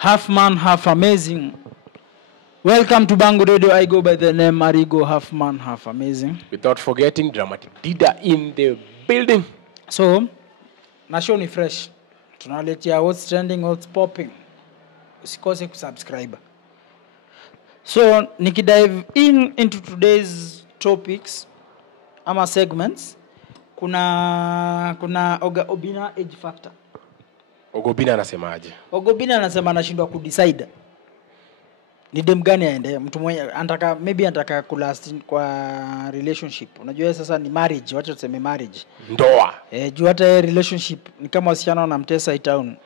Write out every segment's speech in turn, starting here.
half man, half amazing. Welcome to Bango Radio. I go by the name Marigo, half man, half amazing. Without forgetting Dramatic Dida in the building. So, na show ni fresh. Tunaletea what's trending, what's popping. Usikose kusubscribe. So, nikidive into today's topics ama segments, kuna Obina age factor. Ogobina anasemaje? Ogobina anasema anashindwa kudecide ni dem gani aende. Mtu mwenye anataka kulast kwa relationship. Unajua sasa ni marriage, wacha tuseme marriage. Ndoa. Juu hata relationship ni kama wasichana wanamtesa town.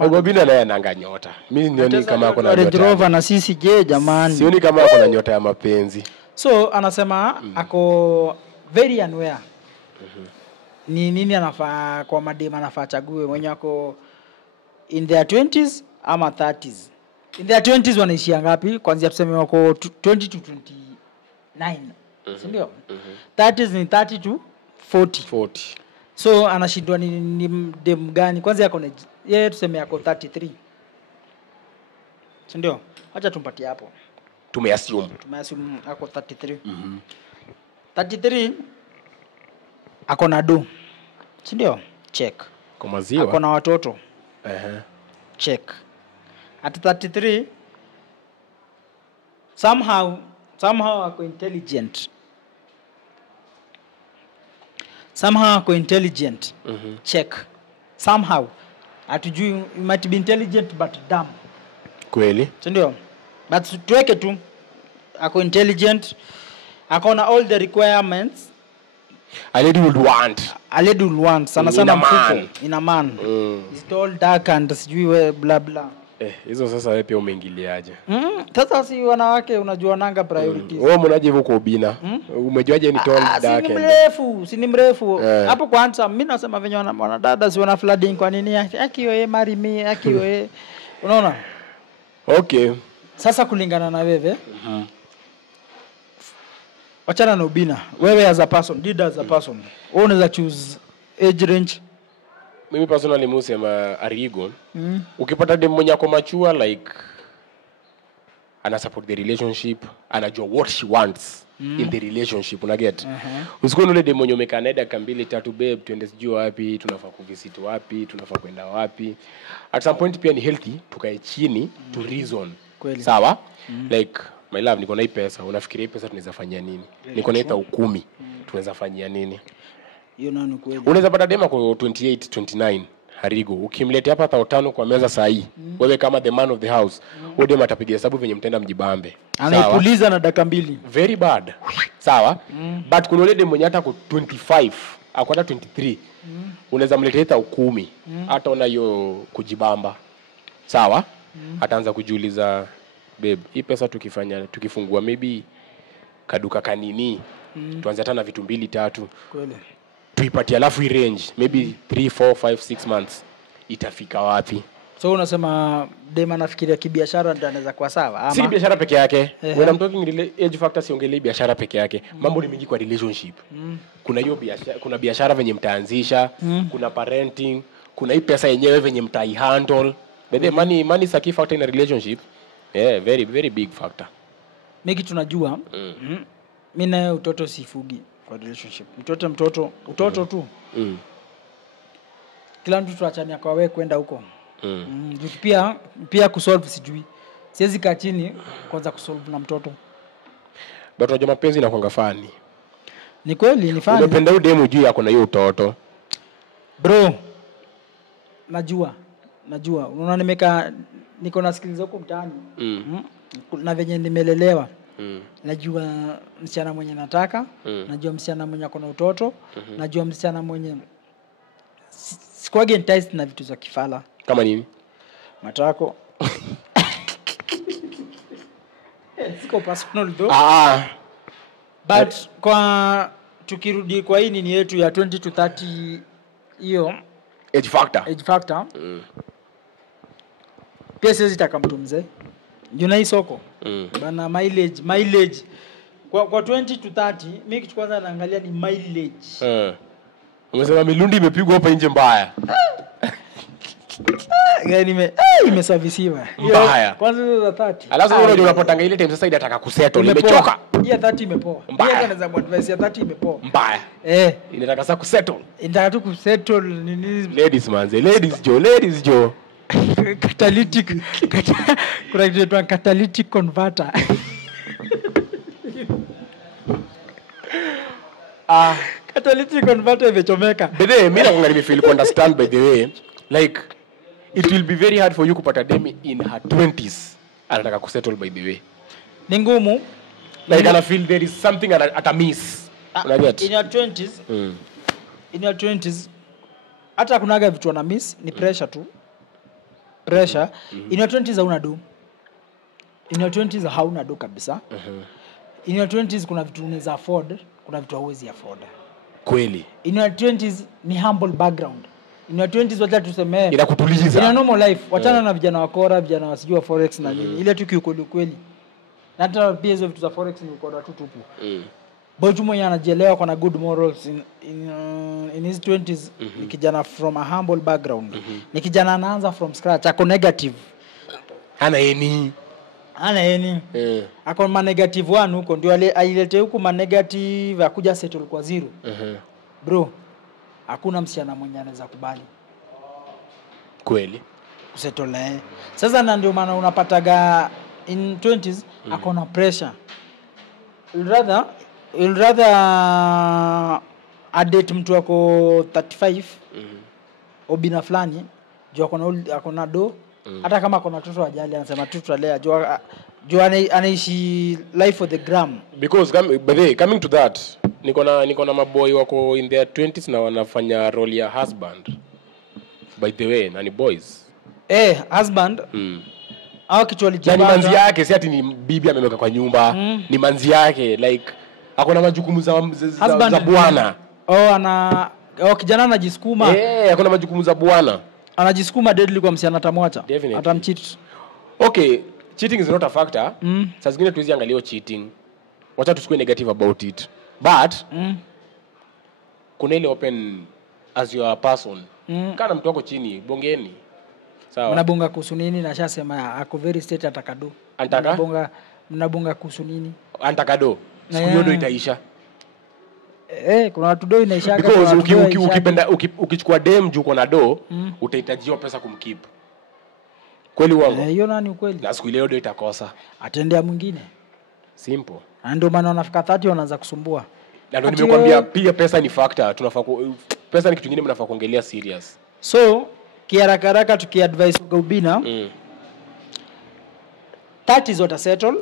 Ogobina naye ananga nyota. Mimi nioni kama ako na nyota. Rover na sisi je jamani. Sioni kama ako na nyota ya mapenzi. So anasema ako very unaware. Ni nini anafaa kwa madem anafaa chague mwenye ako in their 20s ama 30s. In their 20s wanaishia ngapi? Kwanza tuseme wako 20 to 29. Ndio? 30s ni 30 to 40. So anashindwa ni dem gani? Kwanza yako yeye tuseme yako 33. Ndio? Acha tumpatie hapo. Tumeassume ako 33. 33 ako na do. Ndio? Check. Kwa maziwa. Ako na watoto. Check. At 33 somehow ako intelligent. Check. Somehow atujui, you might be intelligent but dumb. Kweli? Ndio? But tuweke tu ako intelligent, ako na all the requirements a lady would want. Sana mfuko in a man. He's tall, dark and sijui blah blah. Hizo sasa wewe pia umeingiliaje? Sasa si wanawake unajua nanga priorities. Wewe mnaje hivyo kwa Obina? Umejuaje ni tall, dark and si ni mrefu. Hapo kwanza mimi nasema venye wanadada si wana flooding kwa nini? Akiwe marry me, akiwe unaona? Okay. Sasa kulingana na wewe. Wachana na Obina. Wewe as a person, wewe unaweza choose age range. Mimi personally musema Arigo. Ukipata dem mwenye ako mature like ana support the relationship, anajua what she wants in the relationship, una get. Usikone ule dem mwenye umekaa naye dakika 2-3 babe, twende sijui wapi, tunafaa kuvisit wapi, tunafaa kwenda wapi. At some point pia ni healthy tukae chini to reason. Sawa? Like my love, niko na hii pesa, unafikiria hii pesa tunaweza fanyia nini? Niko na hii 10,000, tunaweza fanyia nini? Hiyo nani kweli? Unaweza pata dema kwa 28, 29 Harigo. Ukimletea hapa 5,000 kwa meza saa hii, wewe kama the man of the house, wewe dema atapigia hesabu venye mtenda mjibambe. Anaipuliza na dakika 2. Very bad. Sawa? But kuna ile demo mwenye hata kwa 25, hata 23. Unaweza mletea 10,000. Hata ona hiyo kujibamba. Sawa? Ataanza kujiuliza, babe, hii pesa tukifungua maybe kaduka kanini, tuanze hata na vitu 2-3. Kweli. Tuipatie alafu i range maybe 3, 4, 5, 6 months itafika wapi? So unasema dem anafikiria kibiashara ndio anaweza kuwa sawa ama? Si biashara peke yake. When I'm talking age factor siongelei biashara peke yake. Mambo ni mingi kwa relationship. Kuna hiyo biashara, kuna biashara venye mtaanzisha, kuna parenting, kuna hii pesa yenyewe venye mtai handle. But money is a key factor in a relationship. Yeah, very very big factor. Miki tunajua. Mimi na utoto sifugi for relationship. Utoto tu. Kila mtu tuachania kwa wewe kwenda huko. Pia kusolve sijui. Siwezi kaa chini kwanza kusolve na mtoto. But unajua mapenzi inakuanga fani. Ni kweli ni fani. Unapenda udemu juu yako na hiyo utoto. Bro. Najua. Unaona niko nasikiliza huko mtaani. Na venye nimelelewa. Najua msichana mwenye nataka, najua msichana mwenye ako na utoto, najua msichana mwenye sikuage enticed na vitu za kifala. Kama nini? Matako. Siko personal though. But kwa tukirudi kwa hii nini yetu ya 20 to 30 hiyo age factor. Pia siwezi taka mtu mzee. Juna hii soko. Bana mileage. Kwa 20 to 30, mimi kitu kwanza naangalia ni mileage. Umesema milundi imepigwa hapa nje mbaya. Gani imesavisiwa. Mbaya. Kwanza hizo za 30. Alafu unajua unapotanga ile time sasa inataka kusettle imechoka. Hiyo 30 imepoa. Pia anaweza advice ya 30 imepoa. Mbaya. Inataka sasa kusettle. Inataka tu kusettle nini? Ladies manze, ladies Joe. Catalytic. Kuna kitu tu catalytic converter. Catalytic converter imechomeka. Bede mimi nakwanga feel to understand by the way, like it will be very hard for you kupata demi in her 20s anataka kusettle by the way. Ni ngumu. Like I feel there is something at a miss. Unajua? In your 20s. In your 20s hata kunaga vitu na miss ni pressure tu. Pressure. In your 20s hauna do. In your 20s hauna do kabisa. In your 20s kuna vitu unaweza afford, kuna vitu hauwezi afford. Kweli. In your 20s ni humble background. In your 20s wacha tuseme inakutuliza. In a normal life, wachana na vijana wakora, vijana wasijua forex na nini. Ile tu kiukweli kweli. Na hata pia hizo vitu za forex ni ukora tu tupu. Boy mwenye anajielewa kuna good morals in his 20s ni kijana from a humble background. Ni kijana anaanza from scratch, ako negative. Hana eni. Ako ma negative 1 huko ndio alilete huko ma negative akuja settle kwa 0. Bro, hakuna msichana mwenye anaweza kubali. Kweli. Settle. Sasa na ndio maana unapataga in 20s akona pressure. You'll rather date mtu wako 35 obina fulani jua akona do hata kama akona watoto ajali anasema tu tutalea jua anaishi life for the gram. Because coming to that niko na maboy wako in their 20s na wanafanya role ya husband by the way na ni boys husband au kitu alijipanga yani manzi yake si ati ni bibi amemeka kwa nyumba ni manzi yake like akona majukumu za bwana kijana anajisukuma akona majukumu za bwana anajisukuma deadly kwa msichana atamwacha atamcheat. Okay, cheating is not a factor. Sasa zingine tuwezi angalia cheating. Wacha tusikue negative about it. But kuna ile open as you are a person. Kana mtu wako chini, bongeni. Sawa. Mnabonga kuhusu nini? Nashasema ako very state atakado. Mnabonga kuhusu nini? Antakado. Siku hiyo ndio itaisha. Kuna watu do inaisha because ukipenda ukichukua dem juu uko na do utahitajiwa pesa kumkeep. Kweli wangu. Hiyo nani ukweli? Na siku ile ndio itakosa. Atendea mwingine. Simple. Ndio maana wanafika 30 wanaanza kusumbua. Na ndio nimekwambia pia pesa ni factor. Pesa ni kitu kingine mnafaa kuongelea serious. So, kiharaka tukiadvise kwa ubina 30s wata settle.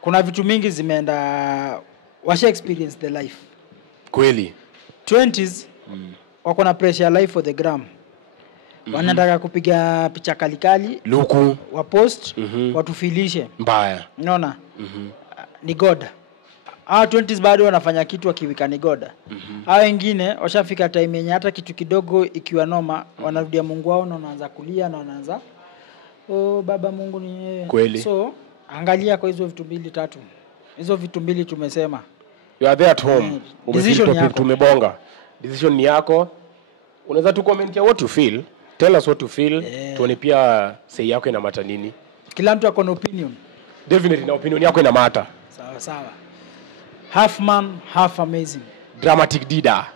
Kuna vitu mingi zimeenda washa experience the life. Kweli. 20s wako na pressure life for the gram. Wanataka kupiga picha kalikali luku wa post watufilishe mbaya. Unaona? Ni God. 20s bado wanafanya kitu akiwika ni God. Wengine washafika time yenye hata kitu kidogo ikiwa noma wanarudia Mungu wao na wanaanza kulia na wanaanza baba Mungu ni yeye. Kweli. So angalia kwa hizo vitu 2 3. Hizo vitu 2 tumesema. You are there at home. Tumebonga. Decision ni yako. Unaweza tu comment ya what you feel. Tell us what you feel. Tuone pia say yako ina mata nini. Kila mtu akona opinion. Definitely na opinion yako ina mata. Sawa. Half man, half amazing. Dramatic Dida.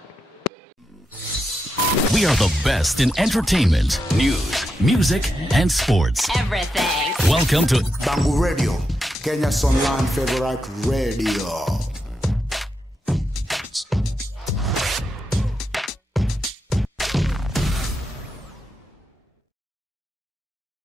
We are the best in entertainment, news, music, and sports. Everything. Welcome to Bangu Radio, Kenya's online favorite radio.